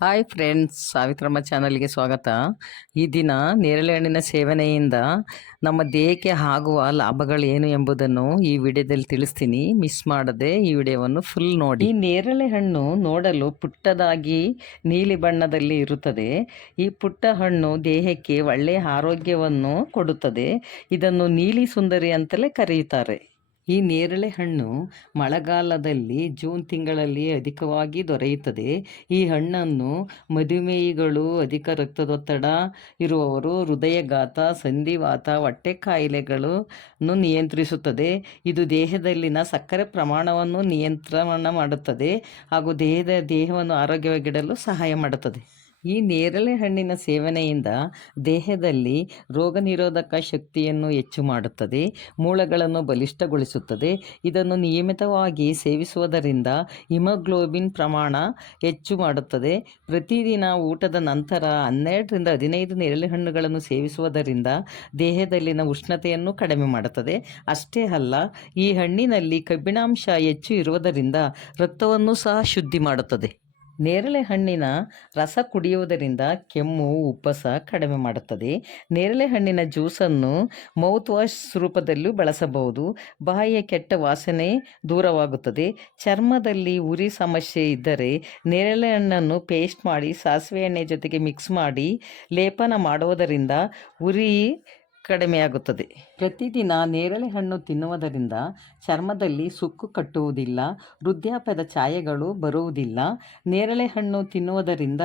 Hi friends, Savitramma ಚಾನಲ್ಗೆ ಸ್ವಾಗತ. ಈ ದಿನ ನೇರಳೆ ಹಣ್ಣಿನ ಸೇವನೆಯಿಂದ ನಮ್ಮ ದೇಹಕ್ಕೆ ಆಗುವ ಲಾಭಗಳು ಏನು ಎಂಬುದನ್ನು ಈ ವಿಡಿಯೋದಲ್ಲಿ ತಿಳಿಸ್ತೀನಿ. ಮಿಸ್ ಮಾಡದೆ ಈ ವಿಡಿಯೋವನ್ನು ಫುಲ್ ನೋಡಿ. ಈ ನೇರಳೆ ಹಣ್ಣು ನೋಡಲು ಪುಟ್ಟದಾಗಿ ನೀಲಿ ಬಣ್ಣದಲ್ಲಿ ಇರುತ್ತದೆ. ಈ ಪುಟ್ಟ ಹಣ್ಣು ದೇಹಕ್ಕೆ ಒಳ್ಳೆಯ ಆರೋಗ್ಯವನ್ನು ಕೊಡುತ್ತದೆ. ಇದನ್ನು ನೀಲಿ ಸುಂದರಿ ಅಂತಲೇ ಕರೆಯುತ್ತಾರೆ. ಈ ನೇರಳೆ ಹಣ್ಣು ಮಳೆಗಾಲದಲ್ಲಿ ಜೂನ್ ತಿಂಗಳಲ್ಲಿ ಅಧಿಕವಾಗಿ ದೊರೆಯುತ್ತದೆ. ಈ ಹಣ್ಣನ್ನು ಮಧುಮೇಹಿಗಳು, ಅಧಿಕ ರಕ್ತದೊತ್ತಡ ಇರುವವರು, ಹೃದಯಘಾತ, ಸಂಧಿವಾತ, ಹೊಟ್ಟೆ ಕಾಯಿಲೆಗಳನ್ನು ನಿಯಂತ್ರಿಸುತ್ತದೆ. ಇದು ದೇಹದಲ್ಲಿನ ಸಕ್ಕರೆ ಪ್ರಮಾಣವನ್ನು ನಿಯಂತ್ರಣ ಮಾಡುತ್ತದೆ ಹಾಗೂ ದೇಹವನ್ನು ಆರೋಗ್ಯವಾಗಿಡಲು ಸಹಾಯ ಮಾಡುತ್ತದೆ. ಈ ನೇರಳೆ ಹಣ್ಣಿನ ಸೇವನೆಯಿಂದ ದೇಹದಲ್ಲಿ ರೋಗ ನಿರೋಧಕ ಶಕ್ತಿಯನ್ನು ಹೆಚ್ಚು ಮಾಡುತ್ತದೆ, ಮೂಳೆಗಳನ್ನು ಬಲಿಷ್ಠಗೊಳಿಸುತ್ತದೆ. ಇದನ್ನು ನಿಯಮಿತವಾಗಿ ಸೇವಿಸುವುದರಿಂದ ಹಿಮೋಗ್ಲೋಬಿನ್ ಪ್ರಮಾಣ ಹೆಚ್ಚು ಮಾಡುತ್ತದೆ. ಪ್ರತಿದಿನ ಊಟದ ನಂತರ 12ರಿಂದ 15 ನೇರಳೆ ಹಣ್ಣುಗಳನ್ನು ಸೇವಿಸುವುದರಿಂದ ದೇಹದಲ್ಲಿನ ಉಷ್ಣತೆಯನ್ನು ಕಡಿಮೆ ಮಾಡುತ್ತದೆ. ಅಷ್ಟೇ ಅಲ್ಲ, ಈ ಹಣ್ಣಿನಲ್ಲಿ ಕಬ್ಬಿಣಾಂಶ ಹೆಚ್ಚು ಇರುವುದರಿಂದ ರಕ್ತವನ್ನು ಸಹ ಶುದ್ಧಿ ಮಾಡುತ್ತದೆ. ನೇರಳೆ ಹಣ್ಣಿನ ರಸ ಕುಡಿಯುವುದರಿಂದ ಕೆಮ್ಮು, ಉಬ್ಬಸ ಕಡಿಮೆ ಮಾಡುತ್ತದೆ. ನೇರಳೆ ಹಣ್ಣಿನ ಜ್ಯೂಸನ್ನು ಮೌತ್ ವಾಶ್ ರೂಪದಲ್ಲೂ ಬಳಸಬಹುದು. ಬಾಯಿಯ ಕೆಟ್ಟ ವಾಸನೆ ದೂರವಾಗುತ್ತದೆ. ಚರ್ಮದಲ್ಲಿ ಉರಿ ಸಮಸ್ಯೆ ಇದ್ದರೆ ನೇರಳೆ ಹಣ್ಣನ್ನು ಪೇಸ್ಟ್ ಮಾಡಿ ಸಾಸಿವೆ ಎಣ್ಣೆ ಜೊತೆಗೆ ಮಿಕ್ಸ್ ಮಾಡಿ ಲೇಪನ ಮಾಡುವುದರಿಂದ ಉರಿ ಕಡಿಮೆಯಾಗುತ್ತದೆ. ಪ್ರತಿದಿನ ನೇರಳೆ ಹಣ್ಣು ತಿನ್ನುವುದರಿಂದ ಚರ್ಮದಲ್ಲಿ ಸುಕ್ಕು ಕಟ್ಟುವುದಿಲ್ಲ, ವೃದ್ಧಾಪ್ಯದ ಛಾಯೆಗಳು ಬರುವುದಿಲ್ಲ. ನೇರಳೆ ಹಣ್ಣು ತಿನ್ನುವುದರಿಂದ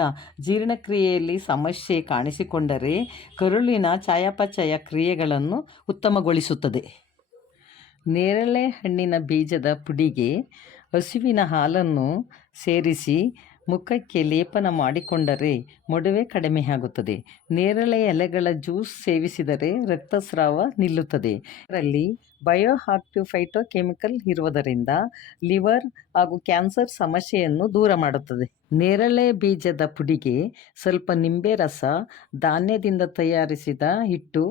ಜೀರ್ಣಕ್ರಿಯೆಯಲ್ಲಿ ಸಮಸ್ಯೆ ಕಾಣಿಸಿಕೊಂಡರೆ ಕರುಳಿನ ಚಯಾಪಚಯ ಕ್ರಿಯೆಗಳನ್ನು ಉತ್ತಮಗೊಳಿಸುತ್ತದೆ. ನೇರಳೆ ಹಣ್ಣಿನ ಬೀಜದ ಪುಡಿಗೆ ಹಸುವಿನ ಹಾಲನ್ನು ಸೇರಿಸಿ ಮುಖಕ್ಕೆ ಲೇಪನ ಮಾಡಿಕೊಂಡರೆ ಮೊಡವೆ ಕಡಿಮೆಯಾಗುತ್ತದೆ. ನೇರಳೆ ಎಲೆಗಳ ಜ್ಯೂಸ್ ಸೇವಿಸಿದರೆ ರಕ್ತಸ್ರಾವ ನಿಲ್ಲುತ್ತದೆ. ಇದರಲ್ಲಿ ಬಯೋ ಆಕ್ಟಿವ್ ಫೈಟೋಕೆಮಿಕಲ್ ಇರುವುದರಿಂದ ಲಿವರ್ ಹಾಗೂ ಕ್ಯಾನ್ಸರ್ ಸಮಸ್ಯೆಯನ್ನು ದೂರ ಮಾಡುತ್ತದೆ. ನೇರಳೆ ಬೀಜದ ಪುಡಿಗೆ ಸ್ವಲ್ಪ ನಿಂಬೆ ರಸ, ಧಾನ್ಯದಿಂದ ತಯಾರಿಸಿದ ಹಿಟ್ಟು,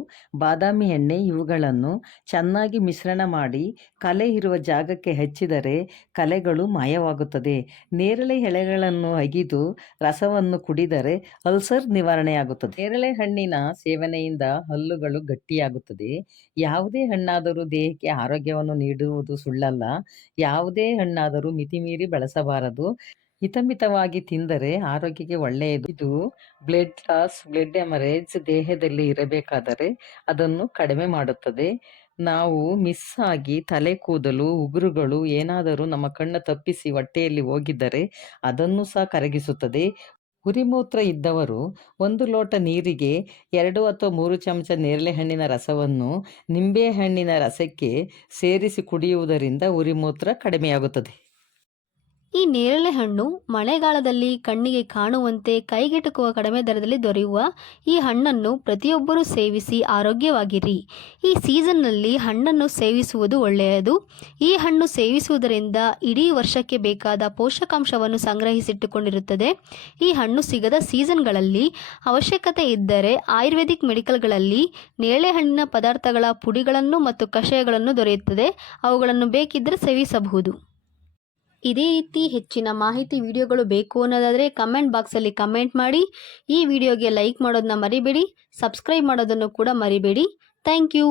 ಬಾದಾಮಿ ಎಣ್ಣೆ ಇವುಗಳನ್ನು ಚೆನ್ನಾಗಿ ಮಿಶ್ರಣ ಮಾಡಿ ಕಲೆ ಇರುವ ಜಾಗಕ್ಕೆ ಹಚ್ಚಿದರೆ ಕಲೆಗಳು ಮಾಯವಾಗುತ್ತದೆ. ನೇರಳೆ ಎಲೆಗಳನ್ನು ಅಗಿದು ರಸವನ್ನು ಕುಡಿದರೆ ಅಲ್ಸರ್ ನಿವಾರಣೆಯಾಗುತ್ತದೆ. ನೇರಳೆ ಹಣ್ಣಿನ ಸೇವನೆಯಿಂದ ಹಲ್ಲುಗಳು ಗಟ್ಟಿಯಾಗುತ್ತದೆ. ಯಾವುದೇ ಹಣ್ಣಾದರೂ ದೇಹಕ್ಕೆ ಆರೋಗ್ಯವನ್ನು ನೀಡುವುದು ಸುಳ್ಳಲ್ಲ. ಯಾವುದೇ ಹಣ್ಣಾದರೂ ಮಿತಿಮೀರಿ ಬಳಸಬಾರದು. ಹಿತಮಿತವಾಗಿ ತಿಂದರೆ ಆರೋಗ್ಯಕ್ಕೆ ಒಳ್ಳೆಯದು. ಇದು ಬ್ಲಡ್ ಲಾಸ್, ಬ್ಲಡ್ ಹೆಮರೇಜ್ ದೇಹದಲ್ಲಿ ಇರಬೇಕಾದರೆ ಅದನ್ನು ಕಡಿಮೆ ಮಾಡುತ್ತದೆ. ನಾವು ಮಿಸ್ ಆಗಿ ತಲೆ ಕೂದಲು, ಉಗುರುಗಳು ಏನಾದರೂ ನಮ್ಮ ಕಣ್ಣು ತಪ್ಪಿಸಿ ಹೊಟ್ಟೆಯಲ್ಲಿ ಹೋಗಿದ್ದರೆ ಅದನ್ನು ಸಹ ಕರಗಿಸುತ್ತದೆ. ಉರಿಮೂತ್ರ ಇದ್ದವರು 1 ಲೋಟ ನೀರಿಗೆ 2 ಅಥವಾ 3 ಚಮಚ ನೇರಳೆ ಹಣ್ಣಿನ ರಸವನ್ನು ನಿಂಬೆ ಹಣ್ಣಿನ ರಸಕ್ಕೆ ಸೇರಿಸಿ ಕುಡಿಯುವುದರಿಂದ ಉರಿಮೂತ್ರ ಕಡಿಮೆಯಾಗುತ್ತದೆ. ಈ ನೇರಳೆ ಹಣ್ಣು ಮಳೆಗಾಲದಲ್ಲಿ ಕಣ್ಣಿಗೆ ಕಾಣುವಂತೆ ಕೈಗೆಟುಕುವ ಕಡಿಮೆ ದರದಲ್ಲಿ ದೊರೆಯುವ ಈ ಹಣ್ಣನ್ನು ಪ್ರತಿಯೊಬ್ಬರೂ ಸೇವಿಸಿ ಆರೋಗ್ಯವಾಗಿರಿ. ಈ ಸೀಸನ್ನಲ್ಲಿ ಹಣ್ಣನ್ನು ಸೇವಿಸುವುದು ಒಳ್ಳೆಯದು. ಈ ಹಣ್ಣು ಸೇವಿಸುವುದರಿಂದ ಇಡೀ ವರ್ಷಕ್ಕೆ ಬೇಕಾದ ಪೋಷಕಾಂಶವನ್ನು ಸಂಗ್ರಹಿಸಿಟ್ಟುಕೊಂಡಿರುತ್ತದೆ. ಈ ಹಣ್ಣು ಸಿಗದ ಸೀಸನ್ಗಳಲ್ಲಿ ಅವಶ್ಯಕತೆ ಇದ್ದರೆ ಆಯುರ್ವೇದಿಕ್ ಮೆಡಿಕಲ್ಗಳಲ್ಲಿ ನೇರಳೆ ಹಣ್ಣಿನ ಪದಾರ್ಥಗಳ ಪುಡಿಗಳನ್ನು ಮತ್ತು ಕಷಾಯಗಳನ್ನು ದೊರೆಯುತ್ತದೆ. ಅವುಗಳನ್ನು ಬೇಕಿದ್ದರೆ ಸೇವಿಸಬಹುದು. ಇದೇ ರೀತಿ ಹೆಚ್ಚಿನ ಮಾಹಿತಿ ವಿಡಿಯೋಗಳು ಬೇಕು ಅನ್ನೋದಾದರೆ ಕಮೆಂಟ್ ಬಾಕ್ಸಲ್ಲಿ ಕಮೆಂಟ್ ಮಾಡಿ. ಈ ವಿಡಿಯೋಗೆ ಲೈಕ್ ಮಾಡೋದನ್ನ ಮರಿಬೇಡಿ, ಸಬ್ಸ್ಕ್ರೈಬ್ ಮಾಡೋದನ್ನು ಕೂಡ ಮರಿಬೇಡಿ. Thank you.